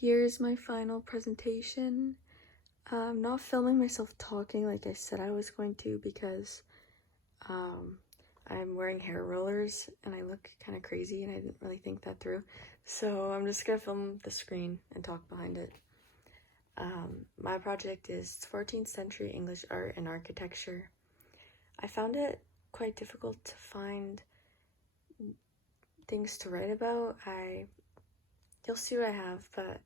Here's my final presentation. I'm not filming myself talking like I said I was going to because I'm wearing hair rollers and I look kind of crazy and I didn't really think that through. So I'm just gonna film the screen and talk behind it. My project is 14th century English art and architecture. I found it quite difficult to find things to write about. You'll see what I have, but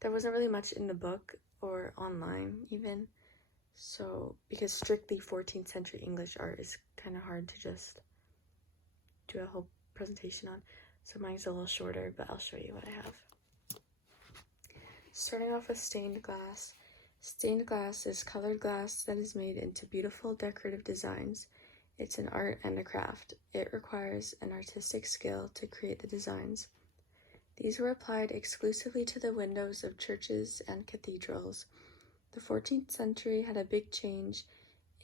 there wasn't really much in the book or online even. So, because strictly 14th century English art is kind of hard to just do a whole presentation on. So mine's a little shorter, but I'll show you what I have. Starting off with stained glass. Stained glass is colored glass that is made into beautiful decorative designs. It's an art and a craft. It requires an artistic skill to create the designs. These were applied exclusively to the windows of churches and cathedrals. The 14th century had a big change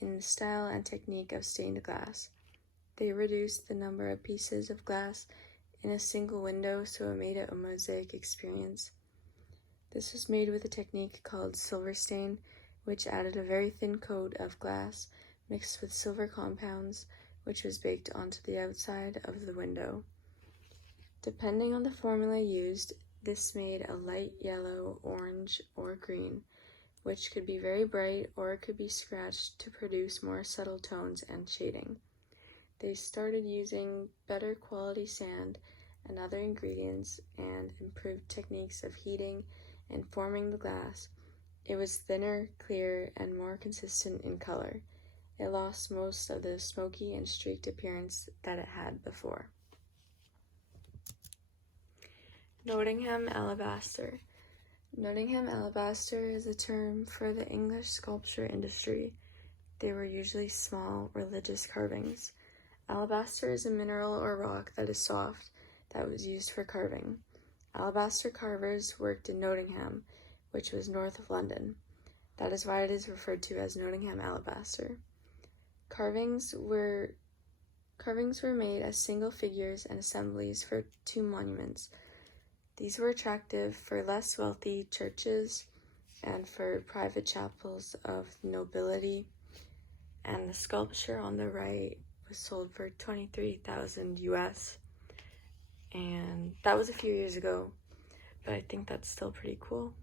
in the style and technique of stained glass. They reduced the number of pieces of glass in a single window, so it made it a mosaic experience. This was made with a technique called silver stain, which added a very thin coat of glass mixed with silver compounds, which was baked onto the outside of the window. Depending on the formula used, this made a light yellow, orange, or green, which could be very bright or it could be scratched to produce more subtle tones and shading. They started using better quality sand and other ingredients and improved techniques of heating and forming the glass. It was thinner, clearer, and more consistent in color. It lost most of the smoky and streaked appearance that it had before. Nottingham alabaster. Nottingham alabaster is a term for the English sculpture industry. They were usually small religious carvings. Alabaster is a mineral or rock that is soft that was used for carving. Alabaster carvers worked in Nottingham, which was north of London. That is why it is referred to as Nottingham alabaster. Carvings were made as single figures and assemblies for two monuments. These were attractive for less wealthy churches and for private chapels of the nobility. And the sculpture on the right was sold for $23,000 US. And that was a few years ago, but I think that's still pretty cool.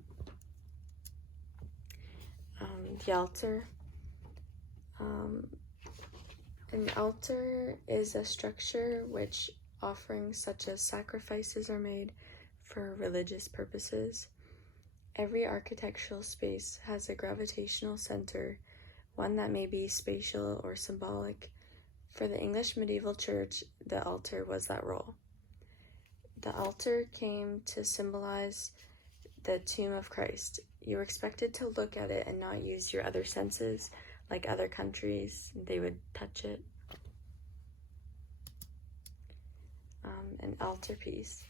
The altar. An altar is a structure which offerings such as sacrifices are made for religious purposes. Every architectural space has a gravitational center, one that may be spatial or symbolic. For the English medieval church, the altar was that role. The altar came to symbolize the tomb of Christ. You were expected to look at it and not use your other senses, like other countries. They would touch it. An altarpiece.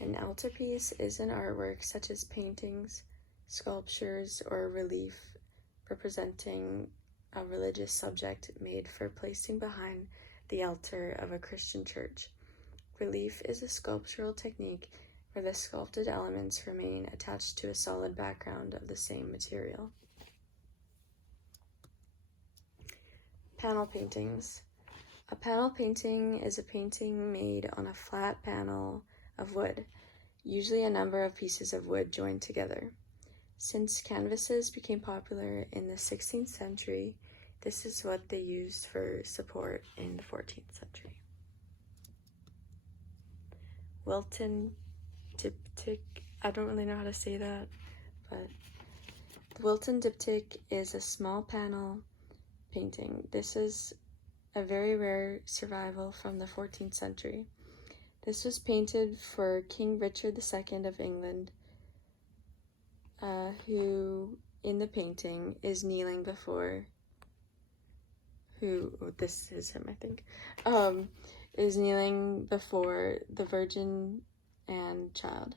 An altarpiece is an artwork such as paintings, sculptures, or relief representing a religious subject made for placing behind the altar of a Christian church. Relief is a sculptural technique where the sculpted elements remain attached to a solid background of the same material. Panel paintings. A panel painting is a painting made on a flat panel of wood, usually a number of pieces of wood joined together. Since canvases became popular in the 16th century, this is what they used for support in the 14th century. Wilton diptych, I don't really know how to say that, but the Wilton diptych is a small panel painting. This is a very rare survival from the 14th century. This was painted for King Richard II of England, who in the painting is kneeling before, this is him, I think, is kneeling before the Virgin and Child.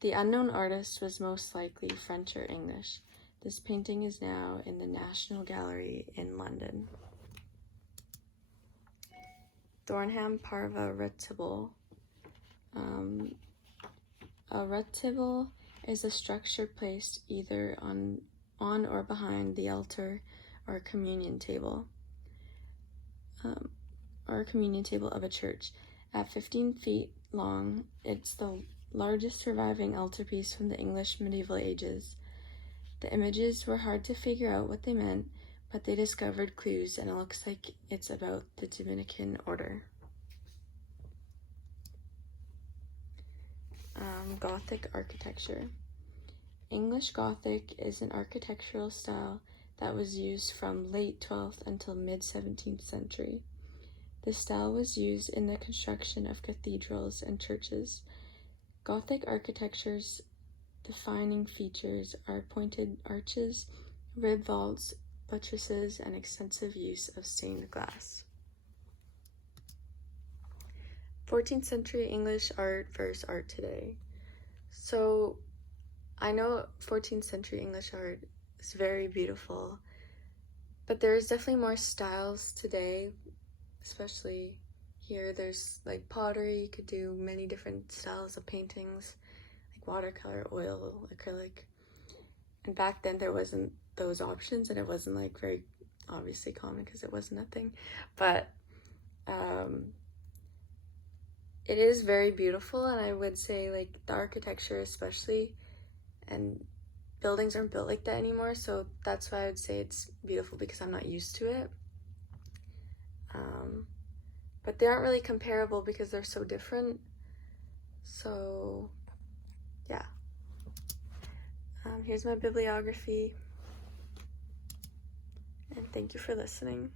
The unknown artist was most likely French or English. This painting is now in the National Gallery in London. Thornham Parva Retibble. A retibble is a structure placed either on or behind the altar or communion table, of a church. At 15 feet long, it's the largest surviving altarpiece from the English medieval ages. The images were hard to figure out what they meant, but they discovered clues, and it looks like it's about the Dominican order. Gothic architecture. English Gothic is an architectural style that was used from late 12th until mid-17th century. This style was used in the construction of cathedrals and churches. Gothic architecture's defining features are pointed arches, ribbed vaults, buttresses, and extensive use of stained glass. 14th century English art versus art today. So I know 14th century English art is very beautiful, but there's definitely more styles today, especially here. There's like pottery, you could do many different styles of paintings, like watercolor, oil, acrylic. And back then there wasn't those options, and it wasn't like very obviously common because it wasn't a thing. But it is very beautiful, and I would say like the architecture especially, and buildings aren't built like that anymore, so that's why I would say it's beautiful, because I'm not used to it. But they aren't really comparable because they're so different. So yeah. Here's my bibliography, and thank you for listening.